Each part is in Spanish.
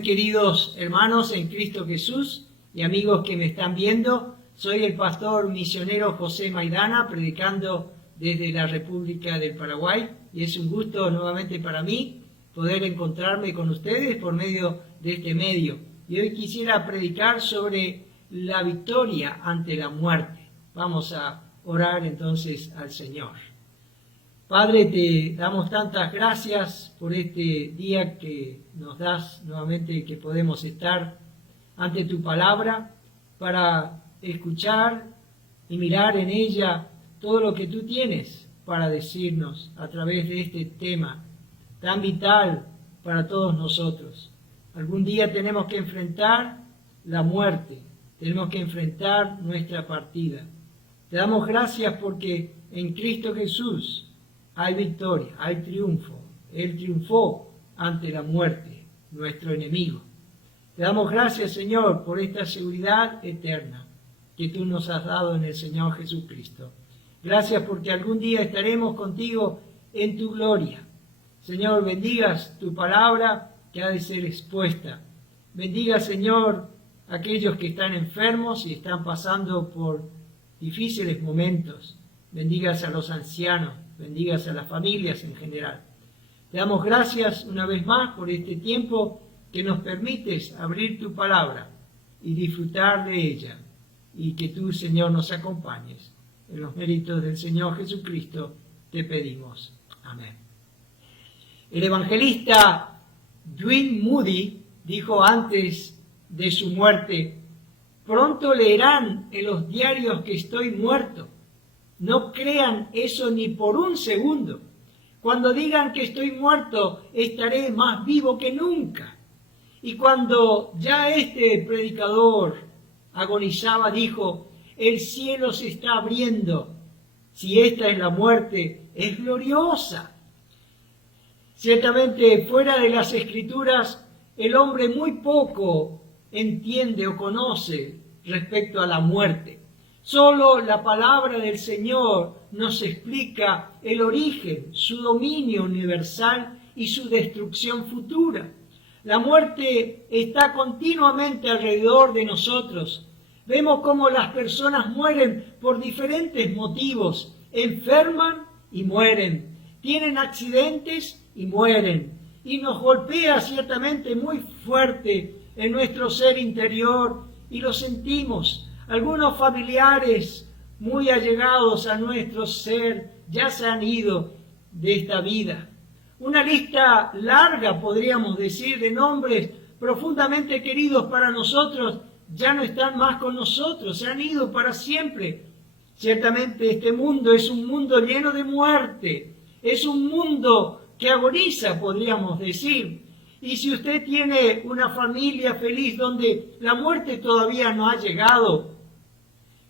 muy queridos hermanos en Cristo Jesús y amigos que me están viendo. Soy el pastor misionero José Maidana, predicando desde la República del Paraguay, y es un gusto nuevamente para mí poder encontrarme con ustedes por medio de este medio. Y hoy quisiera predicar sobre la victoria ante la muerte. Vamos a orar entonces al Señor. Padre, te damos tantas gracias por este día que nos das nuevamente, que podemos estar ante tu palabra para escuchar y mirar en ella todo lo que tú tienes para decirnos a través de este tema tan vital para todos nosotros. Algún día tenemos que enfrentar la muerte, tenemos que enfrentar nuestra partida. Te damos gracias porque en Cristo Jesús hay victoria, hay triunfo. Él triunfó ante la muerte, nuestro enemigo. Te damos gracias, Señor, por esta seguridad eterna que tú nos has dado en el Señor Jesucristo. Gracias porque algún día estaremos contigo en tu gloria. Señor, bendigas tu palabra que ha de ser expuesta. Bendiga, Señor, a aquellos que están enfermos y están pasando por difíciles momentos. Bendigas a los ancianos, bendigas a las familias en general. Te damos gracias una vez más por este tiempo que nos permites abrir tu palabra y disfrutar de ella, y que tú, Señor, nos acompañes. En los méritos del Señor Jesucristo te pedimos. Amén. El evangelista Dwight Moody dijo antes de su muerte: pronto leerán en los diarios que estoy muerto. No crean eso ni por un segundo. Cuando digan que estoy muerto, estaré más vivo que nunca. Y cuando ya este predicador agonizaba, dijo: el cielo se está abriendo. Si esta es la muerte, es gloriosa. Ciertamente, fuera de las Escrituras, el hombre muy poco entiende o conoce respecto a la muerte. Solo la palabra del Señor nos explica el origen, su dominio universal y su destrucción futura. La muerte está continuamente alrededor de nosotros. Vemos cómo las personas mueren por diferentes motivos. Enferman y mueren. Tienen accidentes y mueren. Y nos golpea ciertamente muy fuerte en nuestro ser interior y lo sentimos. Algunos familiares muy allegados a nuestro ser ya se han ido de esta vida. Una lista larga, podríamos decir, de nombres profundamente queridos para nosotros ya no están más con nosotros, se han ido para siempre. Ciertamente este mundo es un mundo lleno de muerte, es un mundo que agoniza, podríamos decir. Y si usted tiene una familia feliz donde la muerte todavía no ha llegado,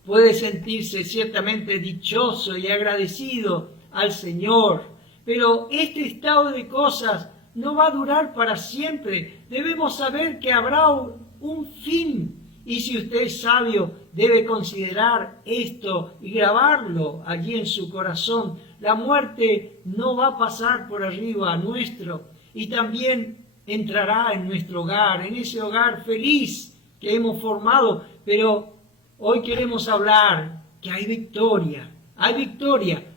puede sentirse ciertamente dichoso y agradecido al Señor. Pero este estado de cosas no va a durar para siempre. Debemos saber que habrá un fin. Y si usted es sabio, debe considerar esto y grabarlo allí en su corazón. La muerte no va a pasar por arriba nuestro, y también entrará en nuestro hogar, en ese hogar feliz que hemos formado. Pero hoy queremos hablar que hay victoria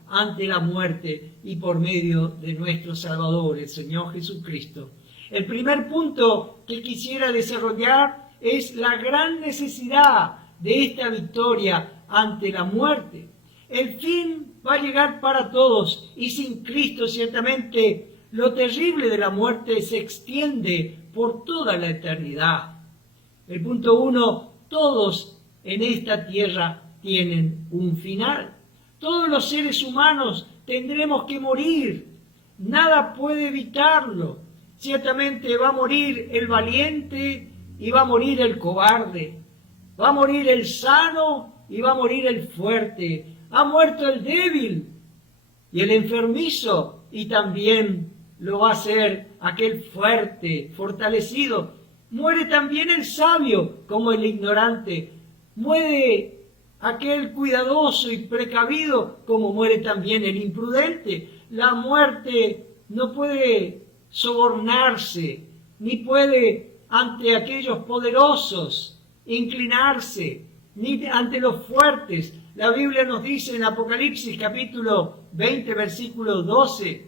ante la muerte y por medio de nuestro Salvador, el Señor Jesucristo. El primer punto que quisiera desarrollar es la gran necesidad de esta victoria ante la muerte. El fin va a llegar para todos, y sin Cristo ciertamente lo terrible de la muerte se extiende por toda la eternidad. El punto 1, todos en esta tierra tienen un final. Todos los seres humanos tendremos que morir. Nada puede evitarlo. Ciertamente va a morir el valiente y va a morir el cobarde. Va a morir el sano y va a morir el fuerte. Ha muerto el débil y el enfermizo, y también lo va a hacer aquel fuerte, fortalecido. Muere también el sabio como el ignorante. Muere aquel cuidadoso y precavido como muere también el imprudente. La muerte no puede sobornarse, ni puede ante aquellos poderosos, inclinarse, ni ante los fuertes. La Biblia nos dice en Apocalipsis capítulo 20, versículo 12,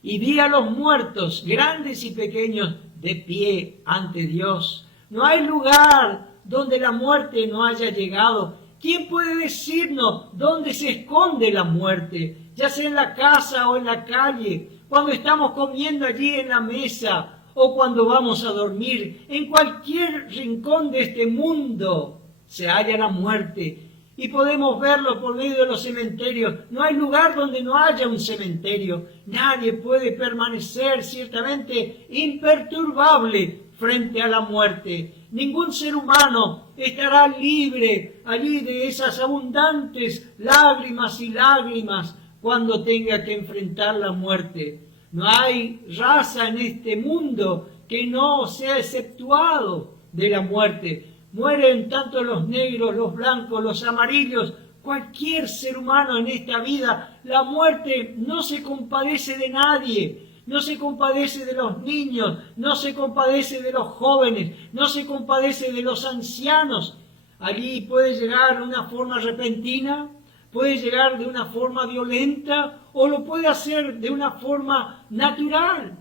y vi a los muertos, grandes y pequeños, de pie ante Dios. No hay lugar donde la muerte no haya llegado. ¿Quién puede decirnos dónde se esconde la muerte? Ya sea en la casa o en la calle, cuando estamos comiendo allí en la mesa o cuando vamos a dormir. En cualquier rincón de este mundo se halla la muerte. Y podemos verlo por medio de los cementerios. No hay lugar donde no haya un cementerio. Nadie puede permanecer ciertamente imperturbable frente a la muerte. Ningún ser humano estará libre allí de esas abundantes lágrimas y lágrimas cuando tenga que enfrentar la muerte. No hay raza en este mundo que no sea exceptuado de la muerte. Mueren tanto los negros, los blancos, los amarillos, cualquier ser humano en esta vida. La muerte no se compadece de nadie, no se compadece de los niños, no se compadece de los jóvenes, no se compadece de los ancianos. Allí puede llegar de una forma repentina, puede llegar de una forma violenta o lo puede hacer de una forma natural.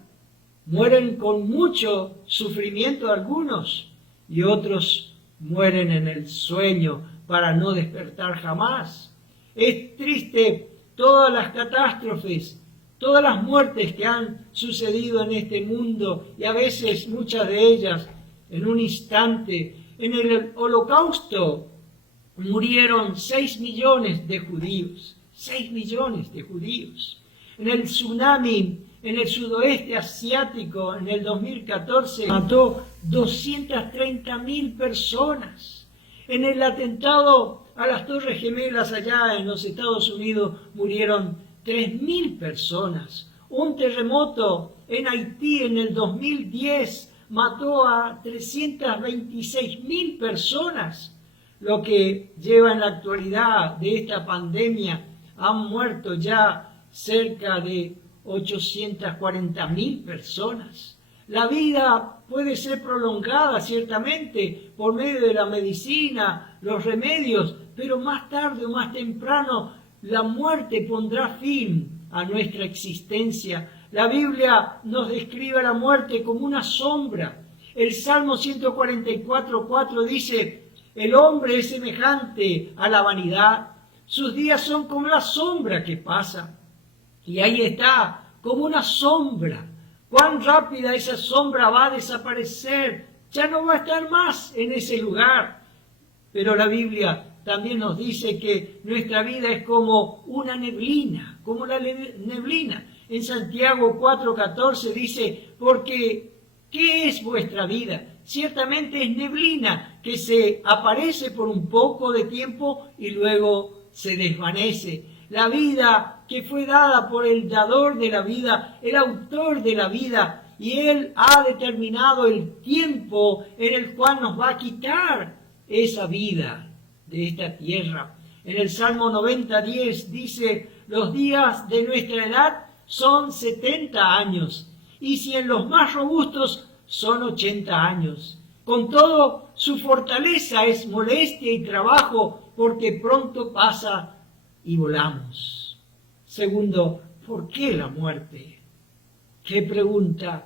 Mueren con mucho sufrimiento algunos y otros mueren en el sueño para no despertar jamás. Es triste todas las catástrofes, todas las muertes que han sucedido en este mundo y a veces muchas de ellas en un instante. En el Holocausto murieron 6 millones de judíos, 6 millones de judíos. En el tsunami en el sudoeste asiático en el 2014 mató 230.000 personas. En el atentado a las Torres Gemelas allá en los Estados Unidos murieron 3.000 personas. Un terremoto en Haití en el 2010 mató a 326.000 personas. Lo que lleva en la actualidad de esta pandemia, han muerto ya cerca de 840.000 personas. La vida puede ser prolongada ciertamente por medio de la medicina, los remedios, pero más tarde o más temprano la muerte pondrá fin a nuestra existencia. La Biblia nos describe a la muerte como una sombra. El Salmo 144:4 dice: el hombre es semejante a la vanidad, sus días son como la sombra que pasa. Y ahí está, como una sombra. Cuán rápida esa sombra va a desaparecer. Ya no va a estar más en ese lugar. Pero la Biblia también nos dice que nuestra vida es como una neblina, como la neblina. En Santiago 4:14 dice: porque ¿qué es vuestra vida? Ciertamente es neblina que se aparece por un poco de tiempo y luego se desvanece. La vida que fue dada por el dador de la vida, el autor de la vida, y Él ha determinado el tiempo en el cual nos va a quitar esa vida de esta tierra. En el Salmo 90:10 dice: los días de nuestra edad son 70 años, y si en los más robustos son 80 años. Con todo, su fortaleza es molestia y trabajo, porque pronto pasa y volamos. Segundo, ¿por qué la muerte? ¿Qué pregunta?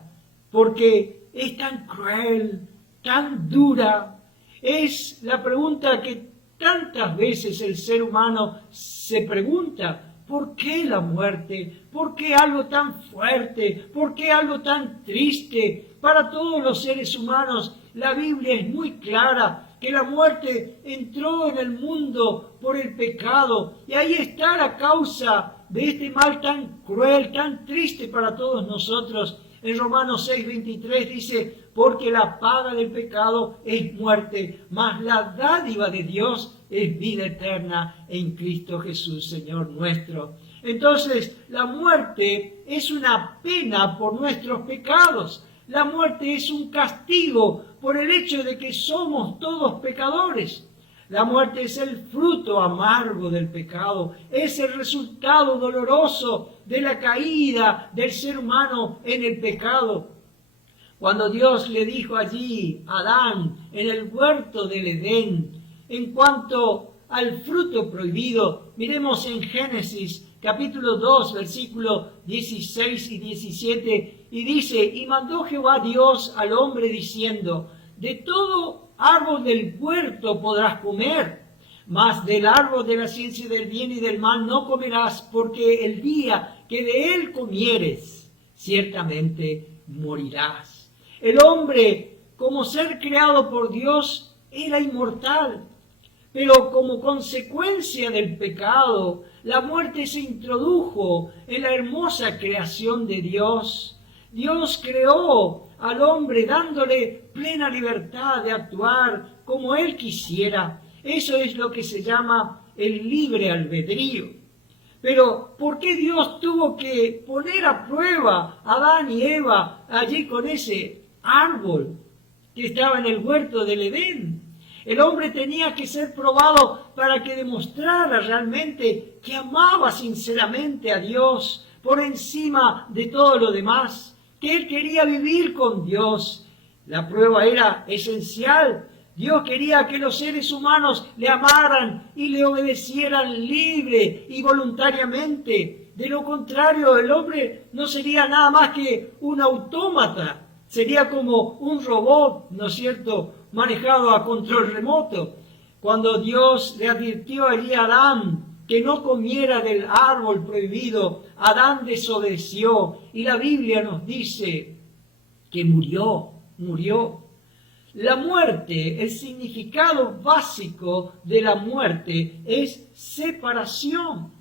Porque es tan cruel, tan dura. Es la pregunta que tantas veces el ser humano se pregunta. ¿Por qué la muerte? ¿Por qué algo tan fuerte? ¿Por qué algo tan triste? Para todos los seres humanos, la Biblia es muy clara que la muerte entró en el mundo por el pecado. Y ahí está la causa de este mal tan cruel, tan triste para todos nosotros. En Romanos 6:23 dice: porque la paga del pecado es muerte, mas la dádiva de Dios es vida eterna en Cristo Jesús, Señor nuestro. Entonces, la muerte es una pena por nuestros pecados. La muerte es un castigo por el hecho de que somos todos pecadores. La muerte es el fruto amargo del pecado, es el resultado doloroso de la caída del ser humano en el pecado. Cuando Dios le dijo allí a Adán en el huerto del Edén, en cuanto al fruto prohibido, miremos en Génesis capítulo 2, versículos 16 y 17, y dice, y mandó Jehová Dios al hombre diciendo, de todo árbol del huerto podrás comer, mas del árbol de la ciencia del bien y del mal no comerás, porque el día que de él comieres, ciertamente morirás. El hombre, como ser creado por Dios, era inmortal, pero como consecuencia del pecado, la muerte se introdujo en la hermosa creación de Dios. Dios creó al hombre dándole plena libertad de actuar como él quisiera. Eso es lo que se llama el libre albedrío. Pero, ¿por qué Dios tuvo que poner a prueba a Adán y Eva allí con ese árbol que estaba en el huerto del Edén? El hombre tenía que ser probado para que demostrara realmente que amaba sinceramente a Dios por encima de todo lo demás, que él quería vivir con Dios. La prueba era esencial. Dios quería que los seres humanos le amaran y le obedecieran libre y voluntariamente. De lo contrario, el hombre no sería nada más que un autómata, sería como un robot, ¿no es cierto?, manejado a control remoto. Cuando Dios le advirtió allí a Adán que no comiera del árbol prohibido, Adán desobedeció y la Biblia nos dice que murió. La muerte, el significado básico de la muerte es separación.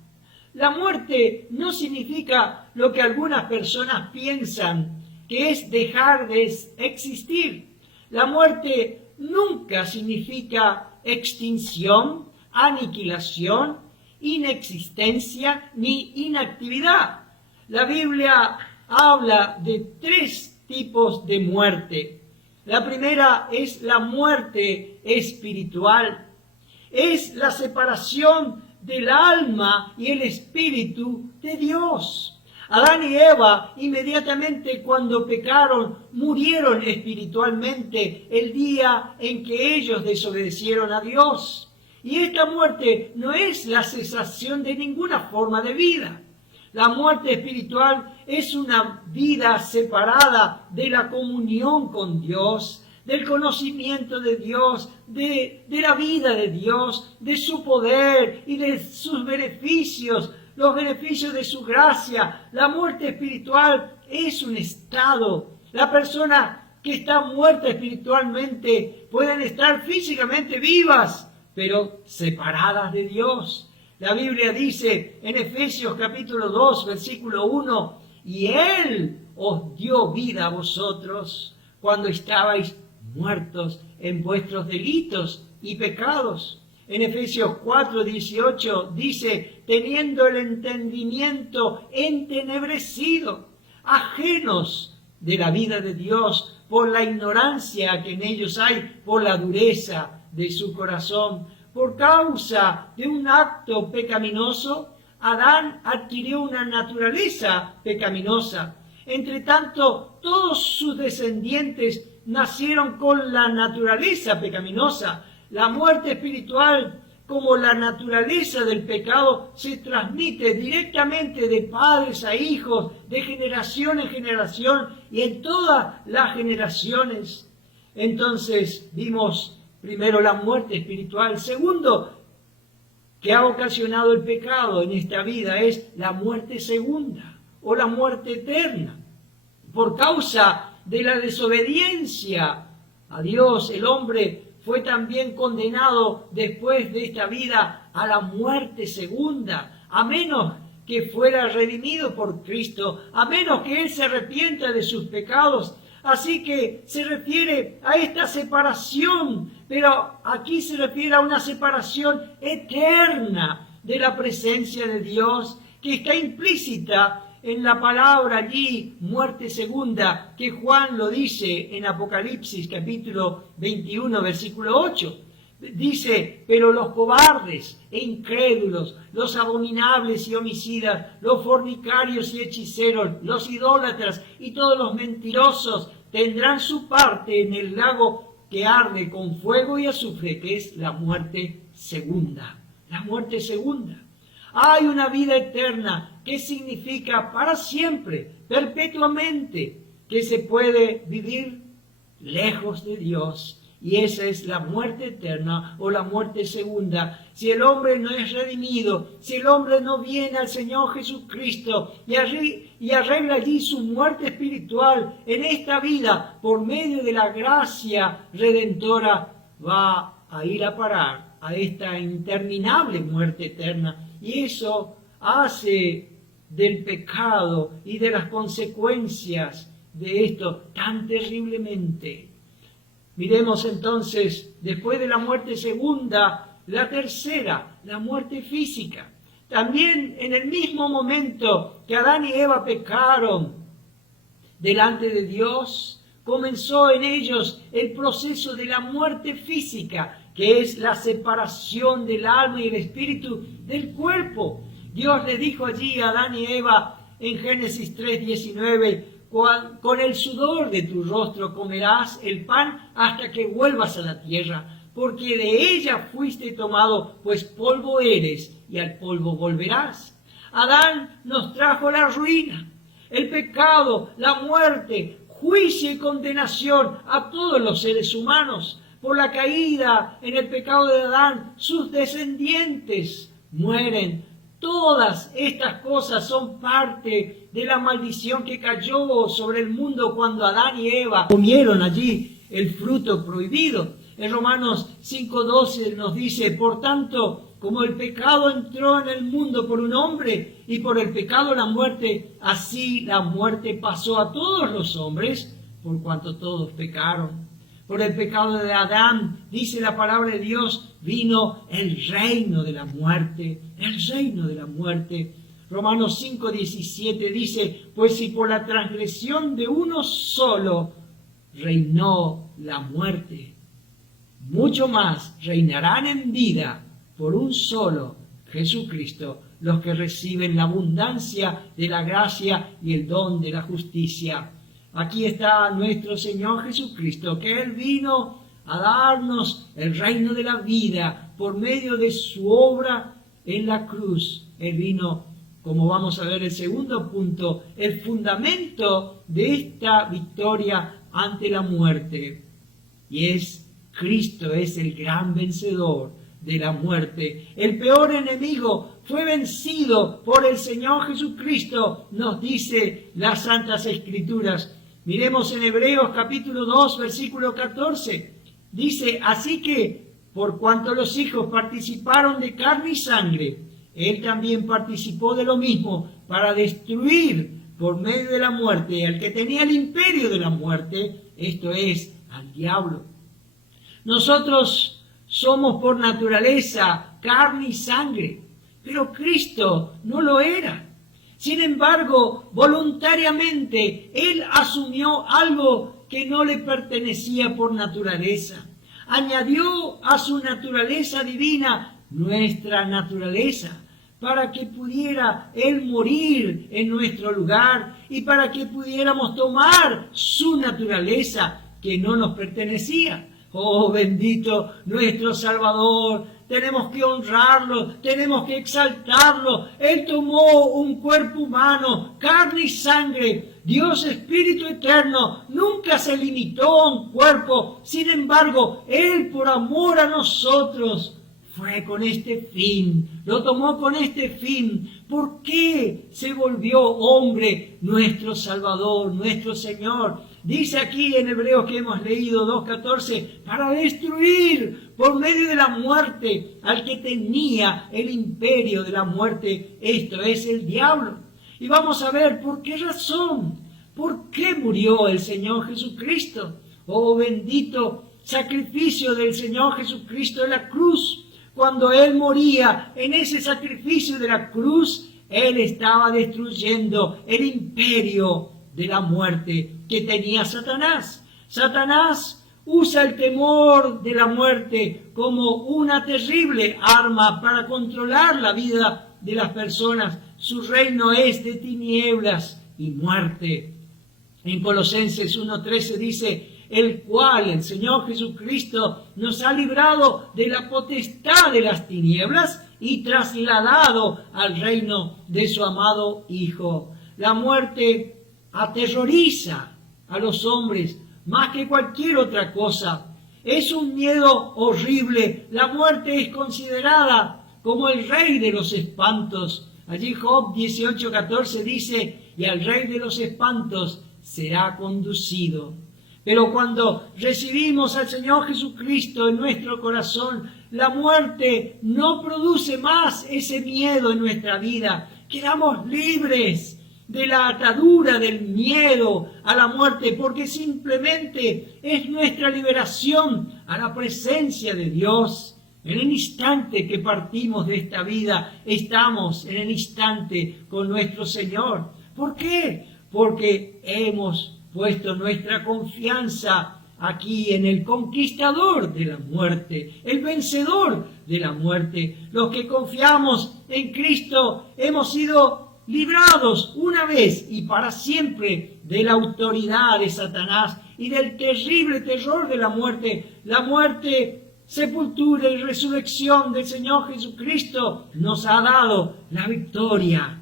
La muerte no significa lo que algunas personas piensan, que es dejar de existir. La muerte nunca significa extinción, aniquilación, inexistencia ni inactividad. La Biblia habla de 3 tipos de muerte. La primera es la muerte espiritual. Es la separación del alma y el espíritu de Dios. Adán y Eva, inmediatamente cuando pecaron, murieron espiritualmente el día en que ellos desobedecieron a Dios. Y esta muerte no es la cesación de ninguna forma de vida. La muerte espiritual es una vida separada de la comunión con Dios, del conocimiento de Dios, de la vida de Dios, de su poder y de sus beneficios, los beneficios de su gracia. La muerte espiritual es un estado. La persona que está muerta espiritualmente pueden estar físicamente vivas, pero separadas de Dios. La Biblia dice en Efesios capítulo 2, versículo 1, y Él os dio vida a vosotros cuando estabais muertos en vuestros delitos y pecados. En Efesios 4, 18 dice, teniendo el entendimiento entenebrecido, ajenos de la vida de Dios por la ignorancia que en ellos hay, por la dureza de su corazón. Por causa de un acto pecaminoso, Adán adquirió una naturaleza pecaminosa. Entre tanto, todos sus descendientes nacieron con la naturaleza pecaminosa. La muerte espiritual, como la naturaleza del pecado, se transmite directamente de padres a hijos, de generación en generación y en todas las generaciones. Entonces vimos primero la muerte espiritual. Segundo, que ha ocasionado el pecado en esta vida es la muerte segunda o la muerte eterna. Por causa de la desobediencia a Dios, el hombre fue también condenado después de esta vida a la muerte segunda, a menos que fuera redimido por Cristo, a menos que Él se arrepienta de sus pecados. Así que se refiere a esta separación, pero aquí se refiere a una separación eterna de la presencia de Dios, que está implícita en la palabra allí, muerte segunda, que Juan lo dice en Apocalipsis capítulo 21, versículo 8. Dice, pero los cobardes e incrédulos, los abominables y homicidas, los fornicarios y hechiceros, los idólatras y todos los mentirosos tendrán su parte en el lago que arde con fuego y azufre, que es la muerte segunda. La muerte segunda. Hay una vida eterna que significa para siempre, perpetuamente, que se puede vivir lejos de Dios. Y esa es la muerte eterna o la muerte segunda. Si el hombre no es redimido, si el hombre no viene al Señor Jesucristo y arregla allí su muerte espiritual en esta vida por medio de la gracia redentora, va a ir a parar a esta interminable muerte eterna. Y eso hace del pecado y de las consecuencias de esto tan terriblemente. Miremos entonces, después de la muerte segunda, la tercera, la muerte física. También en el mismo momento que Adán y Eva pecaron delante de Dios, comenzó en ellos el proceso de la muerte física, que es la separación del alma y el espíritu del cuerpo. Dios le dijo allí a Adán y Eva en Génesis 3:19, con el sudor de tu rostro comerás el pan hasta que vuelvas a la tierra, porque de ella fuiste tomado, pues polvo eres y al polvo volverás. Adán nos trajo la ruina, el pecado, la muerte, juicio y condenación a todos los seres humanos. Por la caída en el pecado de Adán, sus descendientes mueren. Todas estas cosas son parte de la maldición que cayó sobre el mundo cuando Adán y Eva comieron allí el fruto prohibido. En Romanos 5:12 nos dice, por tanto, como el pecado entró en el mundo por un hombre y por el pecado la muerte, así la muerte pasó a todos los hombres, por cuanto todos pecaron. Por el pecado de Adán, dice la palabra de Dios, vino el reino de la muerte, el reino de la muerte. Romanos 5:17 dice, pues si por la transgresión de uno solo reinó la muerte, mucho más reinarán en vida por un solo, Jesucristo, los que reciben la abundancia de la gracia y el don de la justicia. Aquí está nuestro Señor Jesucristo, que Él vino a darnos el reino de la vida por medio de su obra en la cruz. Él vino, como vamos a ver el segundo punto, el fundamento de esta victoria ante la muerte. Y es Cristo, es el gran vencedor de la muerte. El peor enemigo fue vencido por el Señor Jesucristo, nos dice las Santas Escrituras. Miremos en Hebreos capítulo 2, versículo 14. Dice, así que, por cuanto los hijos participaron de carne y sangre, Él también participó de lo mismo para destruir por medio de la muerte al que tenía el imperio de la muerte, esto es, al diablo. Nosotros somos por naturaleza carne y sangre, pero Cristo no lo era. Sin embargo, voluntariamente, Él asumió algo que no le pertenecía por naturaleza. Añadió a su naturaleza divina nuestra naturaleza, para que pudiera Él morir en nuestro lugar y para que pudiéramos tomar su naturaleza que no nos pertenecía. Oh, bendito nuestro Salvador, tenemos que honrarlo, tenemos que exaltarlo. Él tomó un cuerpo humano, carne y sangre, Dios Espíritu Eterno, nunca se limitó a un cuerpo. Sin embargo, Él por amor a nosotros fue con este fin, lo tomó con este fin. ¿Por qué se volvió hombre nuestro Salvador, nuestro Señor? Dice aquí en Hebreos que hemos leído 2:14, para destruir por medio de la muerte al que tenía el imperio de la muerte, esto es el diablo. Y vamos a ver por qué razón, por qué murió el Señor Jesucristo. Oh, bendito sacrificio del Señor Jesucristo en la cruz. Cuando Él moría en ese sacrificio de la cruz, Él estaba destruyendo el imperio de la muerte que tenía Satanás. Satanás usa el temor de la muerte como una terrible arma para controlar la vida de las personas. Su reino es de tinieblas y muerte. En Colosenses 1:13 dice, el cual, el Señor Jesucristo, nos ha librado de la potestad de las tinieblas y trasladado al reino de su amado Hijo. La muerte aterroriza a los hombres más que cualquier otra cosa. Es un miedo horrible. La muerte es considerada como el rey de los espantos. Allí Job 18:14 dice, y al rey de los espantos será conducido. Pero cuando recibimos al Señor Jesucristo en nuestro corazón, la muerte no produce más ese miedo en nuestra vida. Quedamos libres de la atadura del miedo a la muerte, porque simplemente es nuestra liberación a la presencia de Dios. En el instante que partimos de esta vida, estamos en el instante con nuestro Señor. ¿Por qué? Porque hemos puesto nuestra confianza aquí en el conquistador de la muerte, el vencedor de la muerte. Los que confiamos en Cristo hemos sido librados una vez y para siempre de la autoridad de Satanás y del terrible terror de la muerte, sepultura y resurrección del Señor Jesucristo nos ha dado la victoria.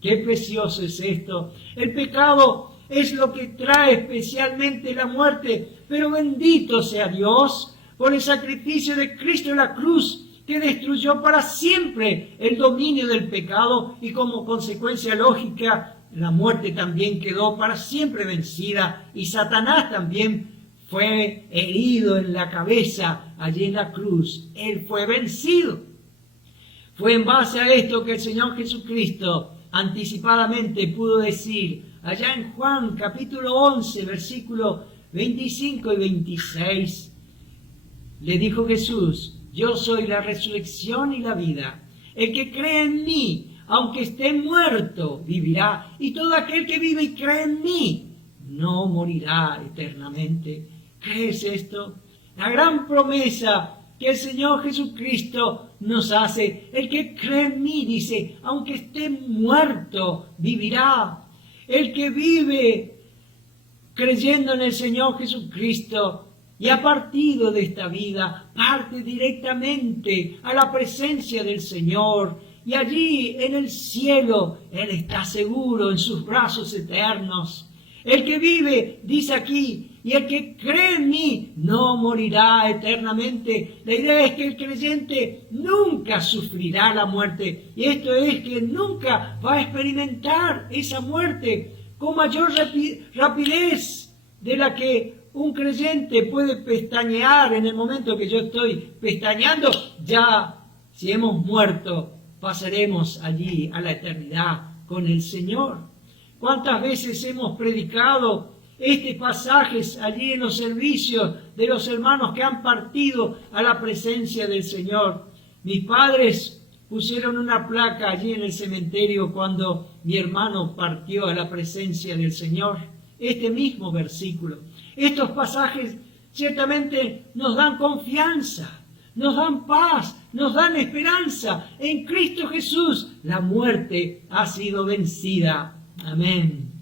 Qué precioso es esto. El pecado es lo que trae especialmente la muerte, pero bendito sea Dios por el sacrificio de Cristo en la cruz, que destruyó para siempre el dominio del pecado y como consecuencia lógica, la muerte también quedó para siempre vencida y Satanás también fue herido en la cabeza allí en la cruz. Él fue vencido. Fue en base a esto que el Señor Jesucristo anticipadamente pudo decir, allá en Juan capítulo 11, versículos 25 y 26, le dijo Jesús, yo soy la resurrección y la vida. El que cree en mí, aunque esté muerto, vivirá. Y todo aquel que vive y cree en mí, no morirá eternamente. ¿Crees esto? La gran promesa que el Señor Jesucristo nos hace. El que cree en mí, dice, aunque esté muerto, vivirá. El que vive creyendo en el Señor Jesucristo y ha partido de esta vida, parte directamente a la presencia del Señor. Y allí en el cielo, Él está seguro en sus brazos eternos. El que vive, dice aquí, y el que cree en mí no morirá eternamente. La idea es que el creyente nunca sufrirá la muerte. Y esto es que nunca va a experimentar esa muerte con mayor rapidez de la que un creyente puede pestañear. En el momento que yo estoy pestañeando, ya si hemos muerto, pasaremos allí a la eternidad con el Señor. ¿Cuántas veces hemos predicado este pasaje allí en los servicios de los hermanos que han partido a la presencia del Señor? Mis padres pusieron una placa allí en el cementerio cuando mi hermano partió a la presencia del Señor. Este mismo versículo. Estos pasajes ciertamente nos dan confianza, nos dan paz, nos dan esperanza. En Cristo Jesús la muerte ha sido vencida. Amén.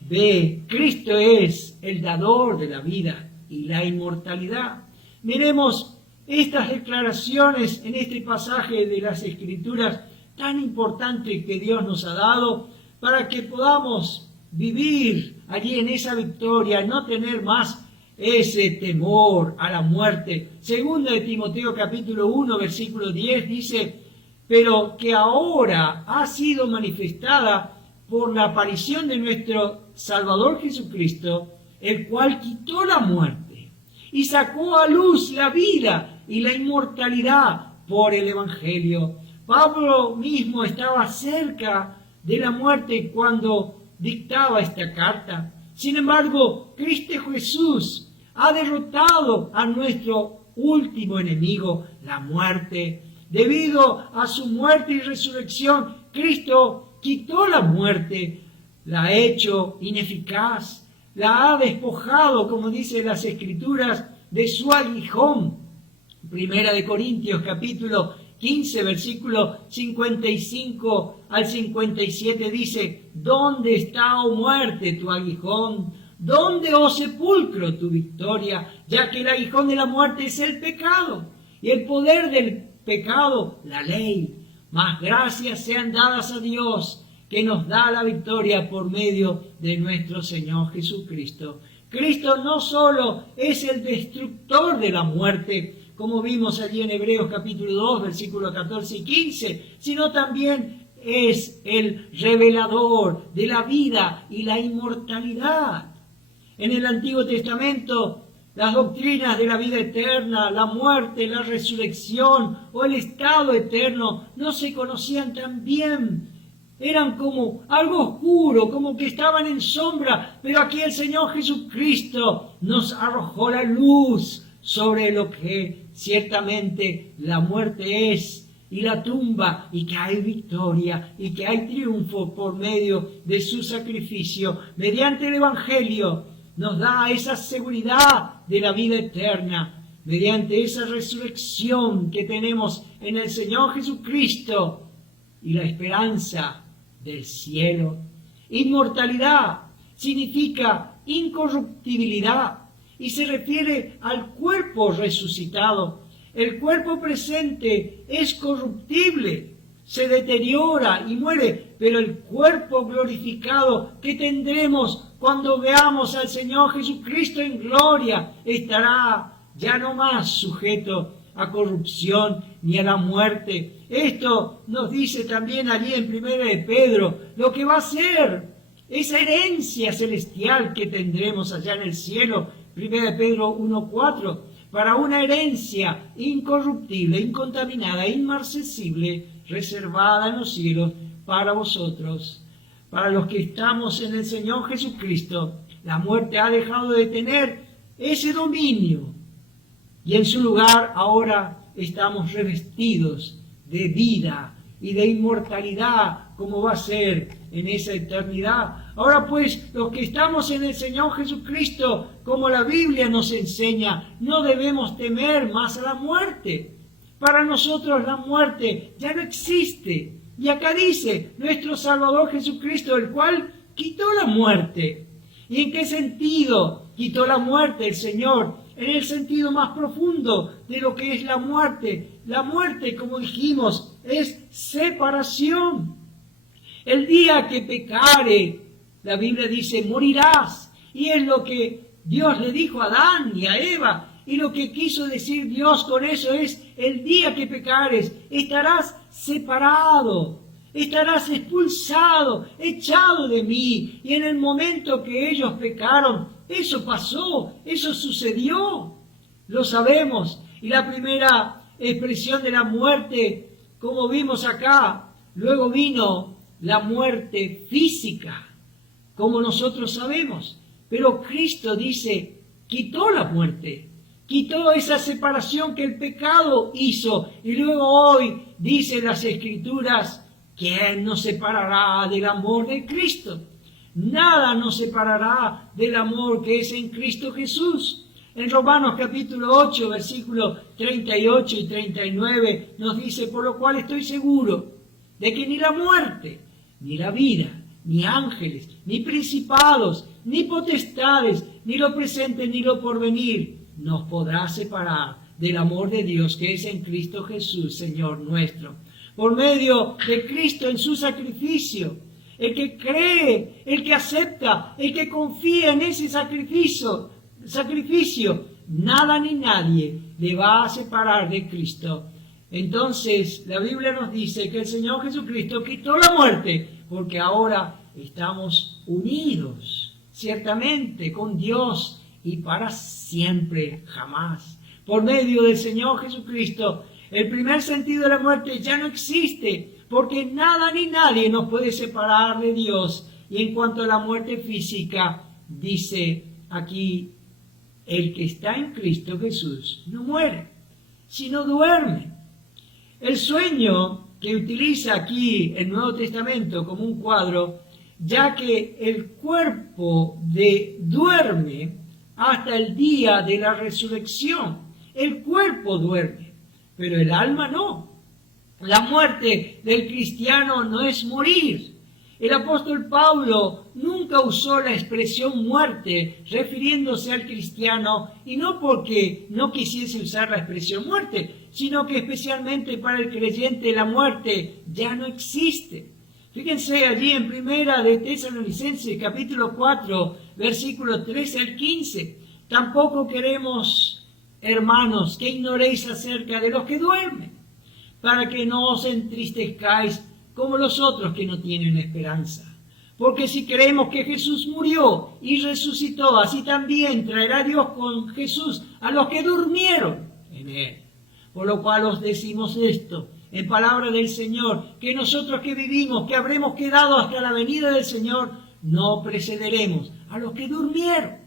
Ve, Cristo es el dador de la vida y la inmortalidad. Miremos estas declaraciones en este pasaje de las Escrituras tan importante que Dios nos ha dado para que podamos vivir allí en esa victoria, no tener más ese temor a la muerte. Segunda de Timoteo capítulo 1, versículo 10 dice, pero que ahora ha sido manifestada por la aparición de nuestro Salvador Jesucristo, el cual quitó la muerte y sacó a luz la vida y la inmortalidad por el Evangelio. Pablo mismo estaba cerca de la muerte cuando dictaba esta carta. Sin embargo, Cristo Jesús ha derrotado a nuestro último enemigo, la muerte. Debido a su muerte y resurrección, Cristo quitó la muerte, la ha hecho ineficaz, la ha despojado, como dice las Escrituras, de su aguijón. Primera de Corintios capítulo 15, versículo 55 al 57 dice: ¿Dónde está, oh muerte, tu aguijón? ¿Dónde, oh sepulcro, tu victoria? Ya que el aguijón de la muerte es el pecado, y el poder del pecado, la ley. Mas gracias sean dadas a Dios, que nos da la victoria por medio de nuestro Señor Jesucristo. Cristo no solo es el destructor de la muerte, como vimos allí en Hebreos capítulo 2, versículos 14 y 15, sino también es el revelador de la vida y la inmortalidad. En el Antiguo Testamento, las doctrinas de la vida eterna, la muerte, la resurrección o el estado eterno no se conocían tan bien. Eran como algo oscuro, como que estaban en sombra, pero aquí el Señor Jesucristo nos arrojó la luz sobre lo que ciertamente la muerte es, y la tumba, y que hay victoria, y que hay triunfo por medio de su sacrificio. Mediante el Evangelio nos da esa seguridad de la vida eterna, mediante esa resurrección que tenemos en el Señor Jesucristo, y la esperanza del cielo. Inmortalidad significa incorruptibilidad y se refiere al cuerpo resucitado. El cuerpo presente es corruptible, se deteriora y muere, pero el cuerpo glorificado que tendremos cuando veamos al Señor Jesucristo en gloria estará ya no más sujeto a corrupción ni a la muerte. Esto nos dice también allí en 1 de Pedro lo que va a ser esa herencia celestial que tendremos allá en el cielo. 1 de Pedro 1:4, para una herencia incorruptible, incontaminada, inmarcesible, reservada en los cielos para vosotros. Para los que estamos en el Señor Jesucristo, la muerte ha dejado de tener ese dominio, y en su lugar ahora estamos revestidos de vida y de inmortalidad, como va a ser en esa eternidad. Ahora pues, los que estamos en el Señor Jesucristo, como la Biblia nos enseña, no debemos temer más a la muerte. Para nosotros la muerte ya no existe. Y acá dice, nuestro Salvador Jesucristo, el cual quitó la muerte. ¿Y en qué sentido quitó la muerte el Señor? En el sentido más profundo de lo que es la muerte. La muerte, como dijimos, es separación. El día que pecare, la Biblia dice, morirás. Y es lo que Dios le dijo a Adán y a Eva. Y lo que quiso decir Dios con eso es, el día que pecares, estarás separado, estarás expulsado, echado de mí. Y en el momento que ellos pecaron, eso pasó, eso sucedió, lo sabemos. Y la primera expresión de la muerte, como vimos acá, luego vino la muerte física, como nosotros sabemos. Pero Cristo dice, quitó la muerte, quitó esa separación que el pecado hizo. Y luego hoy dicen las Escrituras, ¿quién nos separará del amor de Cristo? Nada nos separará del amor que es en Cristo Jesús. En Romanos capítulo 8, versículos 38 y 39 nos dice, por lo cual estoy seguro de que ni la muerte, ni la vida, ni ángeles, ni principados, ni potestades, ni lo presente, ni lo porvenir, nos podrá separar del amor de Dios que es en Cristo Jesús, Señor nuestro. Por medio de Cristo en su sacrificio, el que cree, el que acepta, el que confía en ese sacrificio, nada ni nadie le va a separar de Cristo. Entonces, la Biblia nos dice que el Señor Jesucristo quitó la muerte, porque ahora estamos unidos, ciertamente, con Dios y para siempre, jamás. Por medio del Señor Jesucristo, el primer sentido de la muerte ya no existe, porque nada ni nadie nos puede separar de Dios. Y en cuanto a la muerte física, dice aquí, el que está en Cristo Jesús no muere, sino duerme. El sueño que utiliza aquí el Nuevo Testamento como un cuadro, ya que el cuerpo duerme hasta el día de la resurrección. El cuerpo duerme, pero el alma no. La muerte del cristiano no es morir. El apóstol Pablo nunca usó la expresión muerte refiriéndose al cristiano, y no porque no quisiese usar la expresión muerte, sino que especialmente para el creyente la muerte ya no existe. Fíjense allí en Primera de Tesalonicenses, capítulo 4, versículo 13 al 15. Tampoco queremos, hermanos, que ignoréis acerca de los que duermen, para que no os entristezcáis como los otros que no tienen esperanza. Porque si creemos que Jesús murió y resucitó, así también traerá Dios con Jesús a los que durmieron en él. Por lo cual os decimos esto, en palabra del Señor, que nosotros que vivimos, que habremos quedado hasta la venida del Señor, no precederemos a los que durmieron.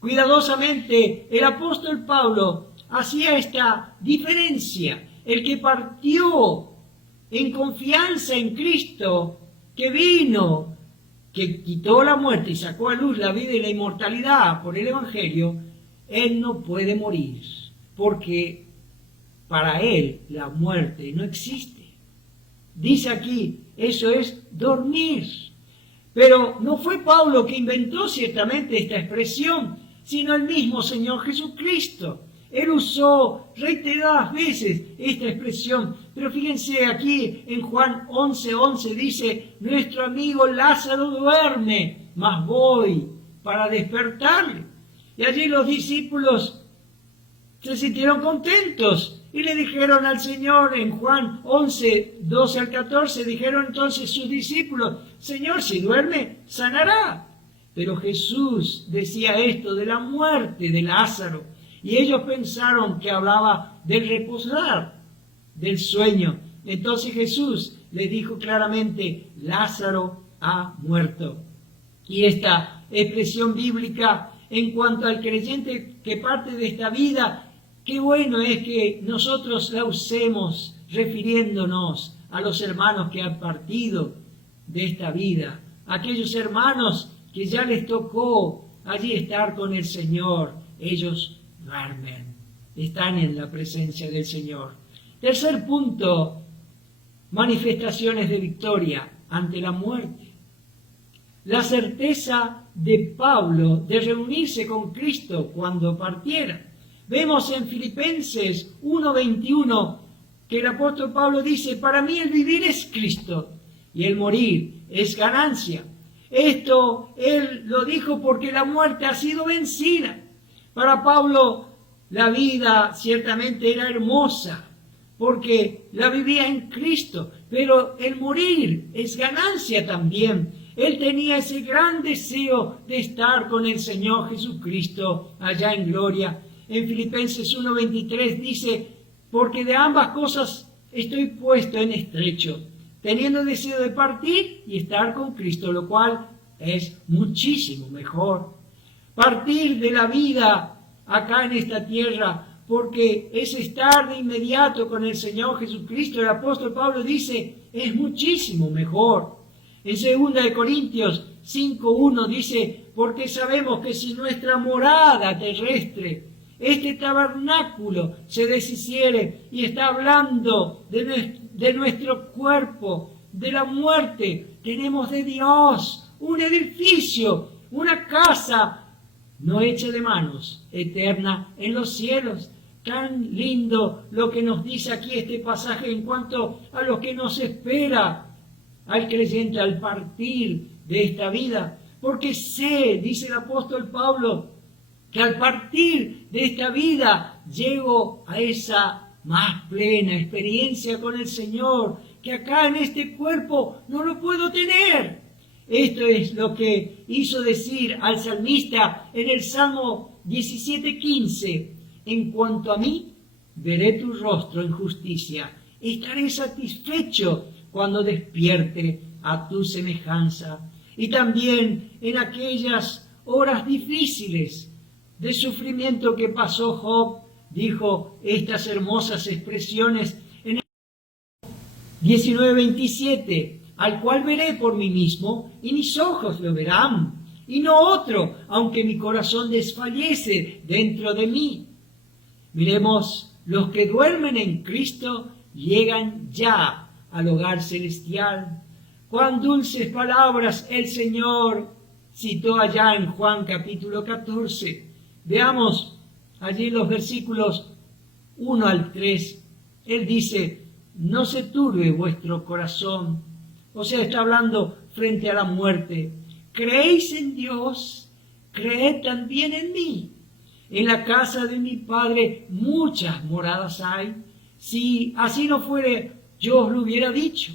Cuidadosamente, el apóstol Pablo hacía esta diferencia. El que partió en confianza en Cristo, que vino, que quitó la muerte y sacó a luz la vida y la inmortalidad por el Evangelio, él no puede morir, porque para él la muerte no existe. Dice aquí, eso es dormir. Pero no fue Pablo que inventó ciertamente esta expresión, sino el mismo Señor Jesucristo. Él usó reiteradas veces esta expresión, pero fíjense aquí en Juan 11:11 dice, nuestro amigo Lázaro duerme, mas voy para despertarle. Y allí los discípulos se sintieron contentos y le dijeron al Señor en Juan 11:12 al 14, dijeron entonces sus discípulos, Señor, si duerme, sanará. Pero Jesús decía esto de la muerte de Lázaro. Y ellos pensaron que hablaba del reposar, del sueño. Entonces Jesús les dijo claramente, Lázaro ha muerto. Y esta expresión bíblica en cuanto al creyente que parte de esta vida, qué bueno es que nosotros la usemos refiriéndonos a los hermanos que han partido de esta vida, aquellos hermanos que ya les tocó allí estar con el Señor, ellos duermen, están en la presencia del Señor. Tercer punto, manifestaciones de victoria ante la muerte. La certeza de Pablo de reunirse con Cristo cuando partiera. Vemos en Filipenses 1:21 que el apóstol Pablo dice, para mí el vivir es Cristo y el morir es ganancia. Esto él lo dijo porque la muerte ha sido vencida. Para Pablo la vida ciertamente era hermosa, porque la vivía en Cristo, pero el morir es ganancia también. Él tenía ese gran deseo de estar con el Señor Jesucristo allá en gloria. En Filipenses 1:23 dice, porque de ambas cosas estoy puesto en estrecho, teniendo deseo de partir y estar con Cristo, lo cual es muchísimo mejor. Partir de la vida acá en esta tierra, porque es estar de inmediato con el Señor Jesucristo. El apóstol Pablo dice, es muchísimo mejor. En 2 Corintios 5:1 dice, porque sabemos que si nuestra morada terrestre, este tabernáculo, se deshiciere, y está hablando de nuestro cuerpo, de la muerte, tenemos de Dios un edificio, una casa, no hecha de manos, eterna en los cielos. Tan lindo lo que nos dice aquí este pasaje en cuanto a lo que nos espera al creyente al partir de esta vida. Porque sé, dice el apóstol Pablo, que al partir de esta vida llego a esa más plena experiencia con el Señor, que acá en este cuerpo no lo puedo tener. Esto es lo que hizo decir al salmista en el Salmo 17:15. En cuanto a mí, veré tu rostro en justicia. Estaré satisfecho cuando despierte a tu semejanza. Y también en aquellas horas difíciles de sufrimiento que pasó Job, dijo estas hermosas expresiones en el 19:27. Al cual veré por mí mismo, y mis ojos lo verán, y no otro, aunque mi corazón desfallece dentro de mí. Miremos, los que duermen en Cristo llegan ya al hogar celestial. Cuán dulces palabras el Señor citó allá en Juan capítulo 14. Veamos allí los versículos 1 al 3. Él dice, no se turbe vuestro corazón. O sea, está hablando frente a la muerte. ¿Creéis en Dios? Creed también en mí. En la casa de mi Padre muchas moradas hay. Si así no fuere, yo os lo hubiera dicho.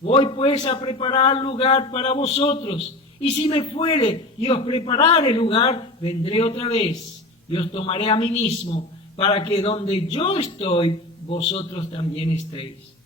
Voy pues a preparar lugar para vosotros. Y si me fuere y os preparare lugar, vendré otra vez y os tomaré a mí mismo, para que donde yo estoy, vosotros también estéis.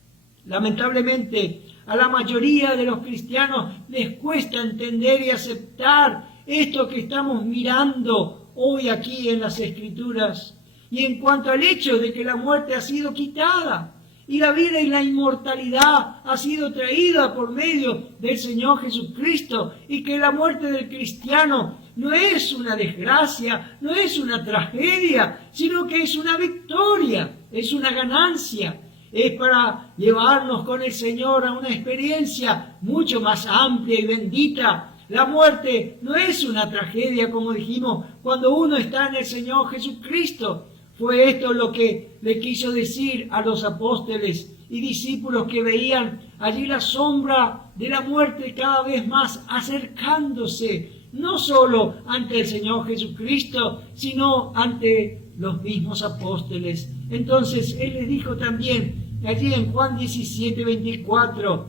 Lamentablemente, a la mayoría de los cristianos les cuesta entender y aceptar esto que estamos mirando hoy aquí en las Escrituras. Y en cuanto al hecho de que la muerte ha sido quitada, y la vida y la inmortalidad ha sido traída por medio del Señor Jesucristo, y que la muerte del cristiano no es una desgracia, no es una tragedia, sino que es una victoria, es una ganancia. Es para llevarnos con el Señor a una experiencia mucho más amplia y bendita. La muerte no es una tragedia, como dijimos, cuando uno está en el Señor Jesucristo. Fue esto lo que le quiso decir a los apóstoles y discípulos que veían allí la sombra de la muerte cada vez más acercándose, no solo ante el Señor Jesucristo, sino ante los mismos apóstoles. Entonces Él les dijo también, allí en Juan 17:24,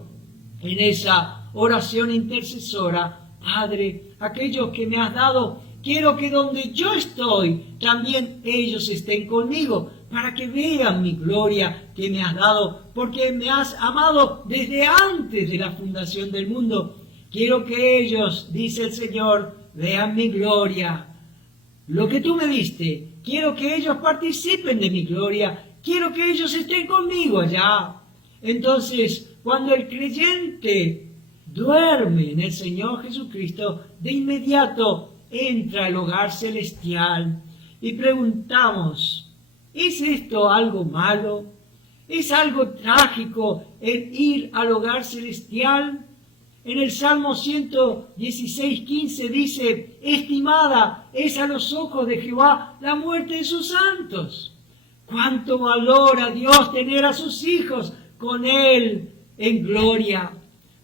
en esa oración intercesora, Padre, aquellos que me has dado, quiero que donde yo estoy, también ellos estén conmigo, para que vean mi gloria que me has dado, porque me has amado desde antes de la fundación del mundo. Quiero que ellos, dice el Señor, vean mi gloria. Lo que tú me diste, quiero que ellos participen de mi gloria, quiero que ellos estén conmigo allá. Entonces, cuando el creyente duerme en el Señor Jesucristo, de inmediato entra al hogar celestial y preguntamos, ¿es esto algo malo? ¿Es algo trágico el ir al hogar celestial? En el Salmo 116:15 dice, estimada es a los ojos de Jehová la muerte de sus santos. ¿Cuánto valora Dios tener a sus hijos con Él en gloria?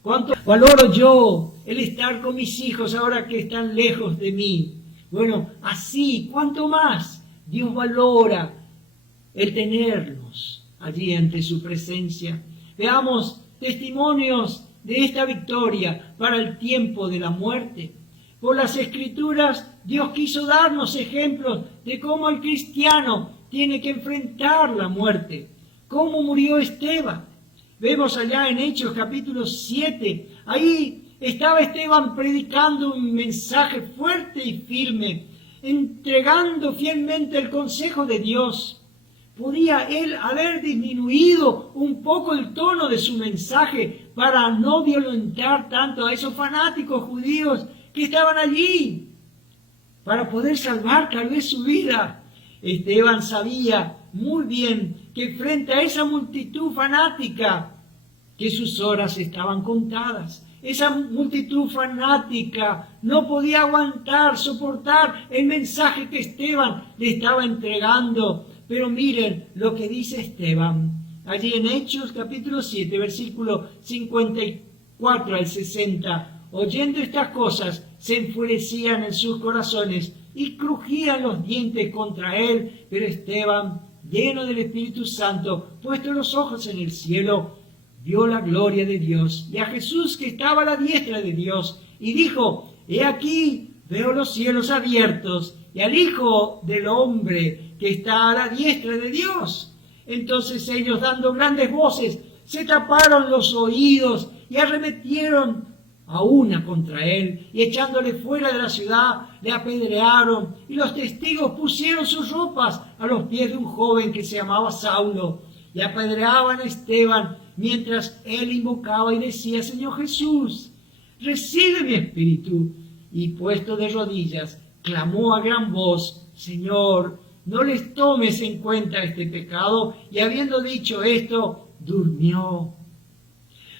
¿Cuánto valoro yo el estar con mis hijos ahora que están lejos de mí? Bueno, así, ¿cuánto más Dios valora el tenernos allí ante su presencia? Veamos testimonios de esta victoria para el tiempo de la muerte. Por las Escrituras, Dios quiso darnos ejemplos de cómo el cristiano tiene que enfrentar la muerte. ¿Cómo murió Esteban? Vemos allá en Hechos capítulo 7, ahí estaba Esteban predicando un mensaje fuerte y firme, entregando fielmente el consejo de Dios. ¿Podía él haber disminuido un poco el tono de su mensaje para no violentar tanto a esos fanáticos judíos que estaban allí, para poder salvar tal vez su vida? Esteban sabía muy bien que frente a esa multitud fanática, que sus horas estaban contadas. Esa multitud fanática no podía aguantar, soportar el mensaje que Esteban le estaba entregando. Pero miren lo que dice Esteban, allí en Hechos capítulo 7, versículo 54 al 60. Oyendo estas cosas, se enfurecían en sus corazones y crujían los dientes contra él. Pero Esteban, lleno del Espíritu Santo, puesto los ojos en el cielo, vio la gloria de Dios y a Jesús que estaba a la diestra de Dios, y dijo, he aquí, veo los cielos abiertos y al Hijo del Hombre que está a la diestra de Dios. Entonces ellos, dando grandes voces, se taparon los oídos y arremetieron a una contra él, y echándole fuera de la ciudad, le apedrearon, y los testigos pusieron sus ropas a los pies de un joven que se llamaba Saulo, y apedreaban a Esteban, mientras él invocaba y decía, Señor Jesús, recibe mi espíritu. Y puesto de rodillas, clamó a gran voz, Señor, no les tomes en cuenta este pecado. Y habiendo dicho esto, durmió.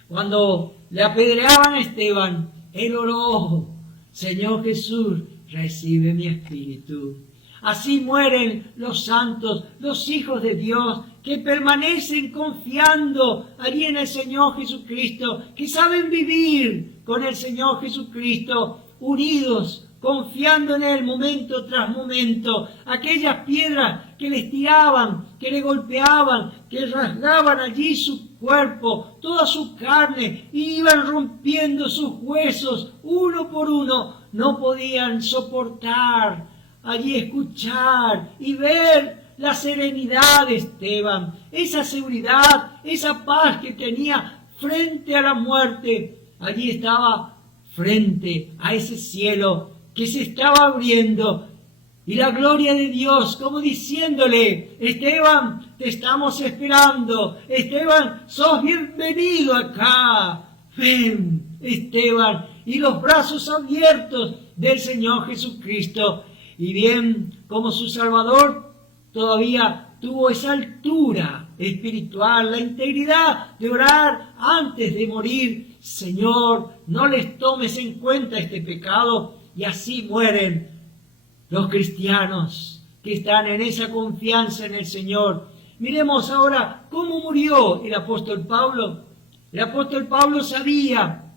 Cuando le apedreaban a Esteban, él oró: Señor Jesús, recibe mi espíritu. Así mueren los santos, los hijos de Dios, que permanecen confiando allí en el Señor Jesucristo, que saben vivir con el Señor Jesucristo, unidos, confiando en Él momento tras momento. Aquellas piedras que les tiraban, que le golpeaban, que rasgaban allí su cuerpo, toda su carne, y iban rompiendo sus huesos uno por uno, no podían soportar allí escuchar y ver la serenidad de Esteban, esa seguridad, esa paz que tenía frente a la muerte. Allí estaba frente a ese cielo que se estaba abriendo, y la gloria de Dios como diciéndole: Esteban, te estamos esperando. Esteban, sos bienvenido acá. Ven, Esteban, y los brazos abiertos del Señor Jesucristo. Y bien, como su Salvador, todavía tuvo esa altura espiritual, la integridad de orar antes de morir: Señor, no les tomes en cuenta este pecado. Y así mueren los cristianos que están en esa confianza en el Señor. Miremos ahora cómo murió el apóstol Pablo. El apóstol Pablo sabía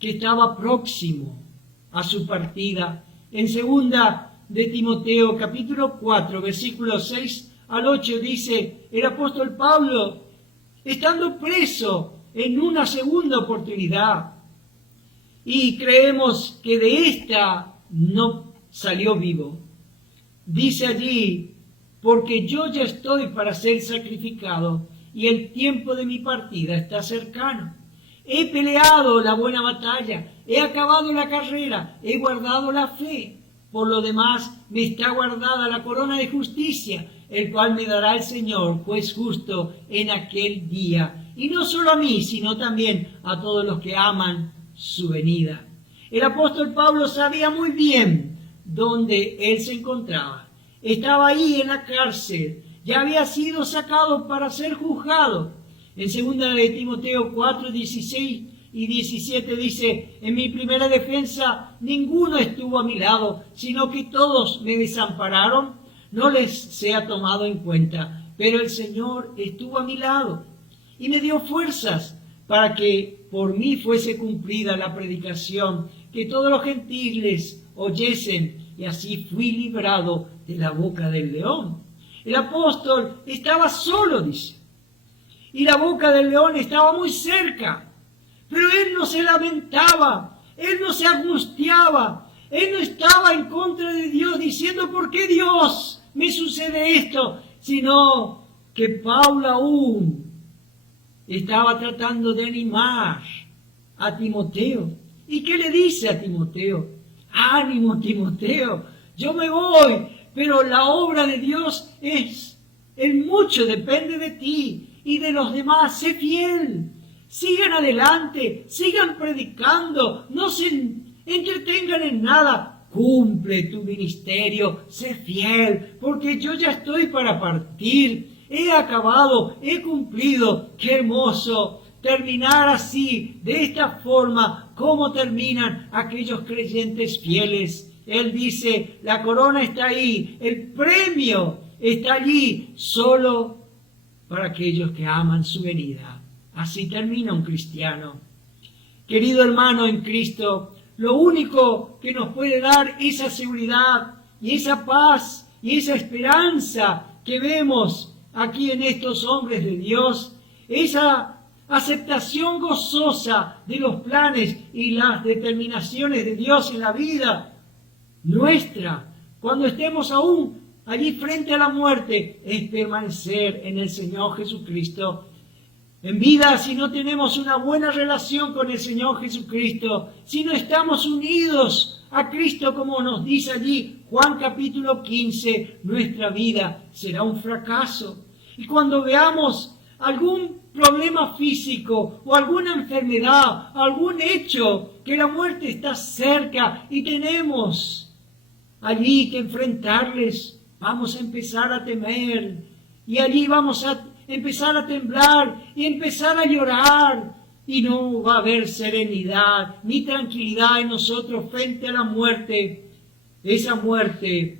que estaba próximo a su partida. En 2 de Timoteo, capítulo 4, versículos 6 al 8, dice el apóstol Pablo, estando preso en una segunda oportunidad, y creemos que de esta no salió vivo. Dice allí: porque yo ya estoy para ser sacrificado, y el tiempo de mi partida está cercano. He peleado la buena batalla, he acabado la carrera, he guardado la fe. Por lo demás, me está guardada la corona de justicia, el cual me dará el Señor, juez justo, en aquel día. Y no solo a mí, sino también a todos los que aman su venida. El apóstol Pablo sabía muy bien dónde él se encontraba. Estaba ahí en la cárcel, ya había sido sacado para ser juzgado. En 2 de Timoteo 4, 16 y 17 dice: en mi primera defensa ninguno estuvo a mi lado, sino que todos me desampararon. No les sea tomado en cuenta, pero el Señor estuvo a mi lado y me dio fuerzas para que por mí fuese cumplida la predicación, que todos los gentiles oyesen, y así fui librado de la boca del león. El apóstol estaba solo, dice, y la boca del león estaba muy cerca, pero él no se lamentaba, él no se angustiaba, él no estaba en contra de Dios diciendo: ¿por qué Dios me sucede esto? Sino que Pablo aún estaba tratando de animar a Timoteo. ¿Y qué le dice a Timoteo? Ánimo, Timoteo, yo me voy, pero la obra de Dios en mucho depende de ti y de los demás. Sé fiel, sigan adelante, sigan predicando, no se entretengan en nada. Cumple tu ministerio, sé fiel, porque yo ya estoy para partir. He acabado, he cumplido. Qué hermoso terminar así, de esta forma, como terminan aquellos creyentes fieles. Él dice: la corona está ahí, el premio está allí, solo para aquellos que aman su venida. Así termina un cristiano. Querido hermano en Cristo, lo único que nos puede dar esa seguridad y esa paz y esa esperanza que vemos aquí en estos hombres de Dios, esa aceptación gozosa de los planes y las determinaciones de Dios en la vida nuestra, cuando estemos aún allí frente a la muerte, es permanecer en el Señor Jesucristo. En vida, si no tenemos una buena relación con el Señor Jesucristo, si no estamos unidos a Cristo, como nos dice allí Juan capítulo 15, nuestra vida será un fracaso. Y cuando veamos algún problema físico o alguna enfermedad, algún hecho, que la muerte está cerca y tenemos allí que enfrentarles, vamos a empezar a temer y allí vamos a empezar a temblar y empezar a llorar. Y no va a haber serenidad ni tranquilidad en nosotros frente a la muerte. Esa muerte,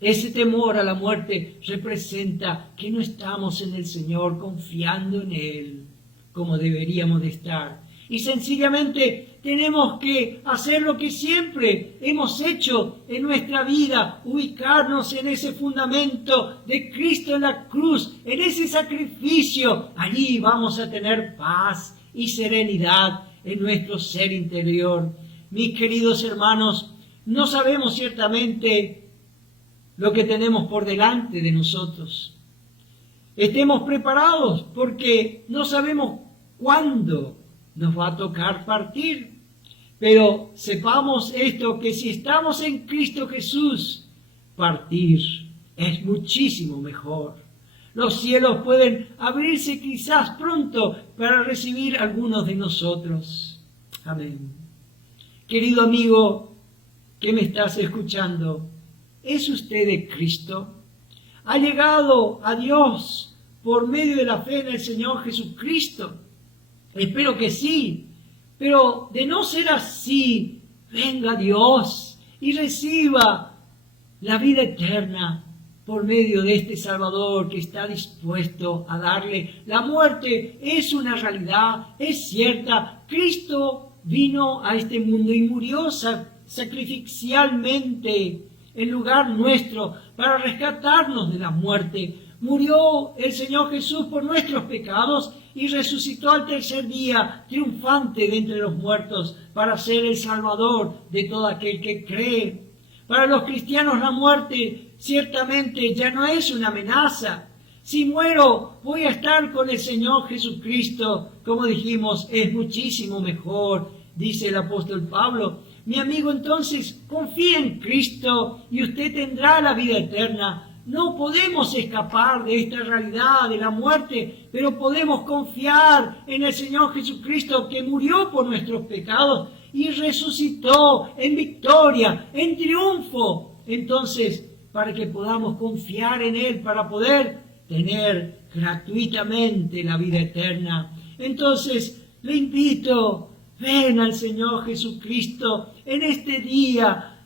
ese temor a la muerte representa que no estamos en el Señor confiando en Él como deberíamos de estar. Y sencillamente tenemos que hacer lo que siempre hemos hecho en nuestra vida, ubicarnos en ese fundamento de Cristo en la cruz, en ese sacrificio. Allí vamos a tener paz y serenidad en nuestro ser interior. Mis queridos hermanos, no sabemos ciertamente lo que tenemos por delante de nosotros. Estemos preparados porque no sabemos cuándo nos va a tocar partir. Pero sepamos esto, que si estamos en Cristo Jesús, partir es muchísimo mejor. Los cielos pueden abrirse quizás pronto para recibir a algunos de nosotros. Amén. Querido amigo que me estás escuchando, ¿es usted de Cristo? ¿Ha llegado a Dios por medio de la fe en el Señor Jesucristo? Espero que sí, pero de no ser así, venga Dios y reciba la vida eterna por medio de este Salvador que está dispuesto a darle. La muerte es una realidad, es cierta. Cristo vino a este mundo y murió sacrificialmente en lugar nuestro para rescatarnos de la muerte. Murió el Señor Jesús por nuestros pecados y resucitó al tercer día, triunfante de entre los muertos, para ser el Salvador de todo aquel que cree. Para los cristianos la muerte ciertamente ya no es una amenaza. Si muero, voy a estar con el Señor Jesucristo. Como dijimos, es muchísimo mejor, dice el apóstol Pablo. Mi amigo, entonces, confía en Cristo y usted tendrá la vida eterna. No podemos escapar de esta realidad de la muerte, pero podemos confiar en el Señor Jesucristo que murió por nuestros pecados y resucitó en victoria, en triunfo. Entonces, para que podamos confiar en Él, para poder tener gratuitamente la vida eterna. Entonces, le invito, ven al Señor Jesucristo en este día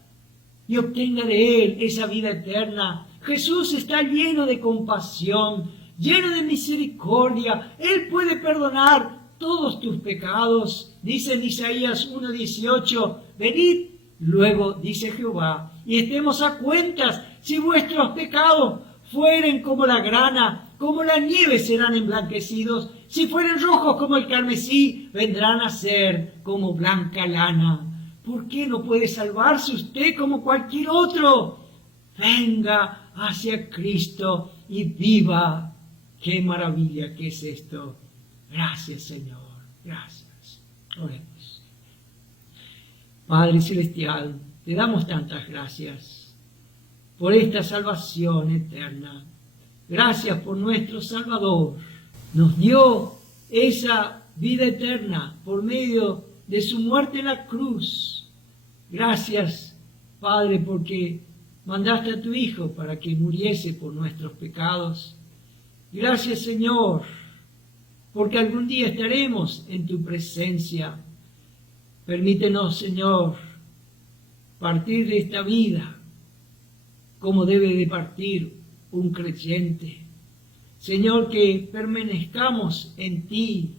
y obtenga de Él esa vida eterna. Jesús está lleno de compasión, lleno de misericordia. Él puede perdonar todos tus pecados. Dice en Isaías 1:18, venid, luego dice Jehová, y estemos a cuentas. Si vuestros pecados fueren como la grana, como la nieve serán emblanquecidos. Si fueren rojos como el carmesí, vendrán a ser como blanca lana. ¿Por qué no puede salvarse usted como cualquier otro? Venga hacia Cristo y viva. ¡Qué maravilla que es esto! Gracias, Señor. Gracias. Oremos. Padre Celestial, te damos tantas gracias por esta salvación eterna. Gracias por nuestro Salvador. Nos dio esa vida eterna por medio de su muerte en la cruz. Gracias, Padre, porque mandaste a tu Hijo para que muriese por nuestros pecados. Gracias, Señor, porque algún día estaremos en tu presencia. Permítenos, Señor, partir de esta vida como debe de partir un creyente. Señor, que permanezcamos en ti,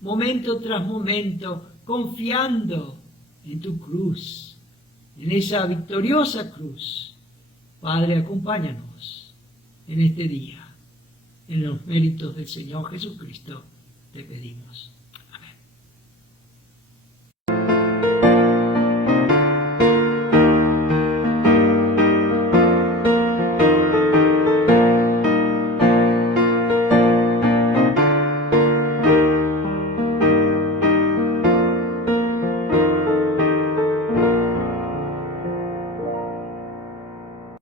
momento tras momento, confiando en tu cruz, en esa victoriosa cruz. Padre, acompáñanos en este día. En los méritos del Señor Jesucristo te pedimos.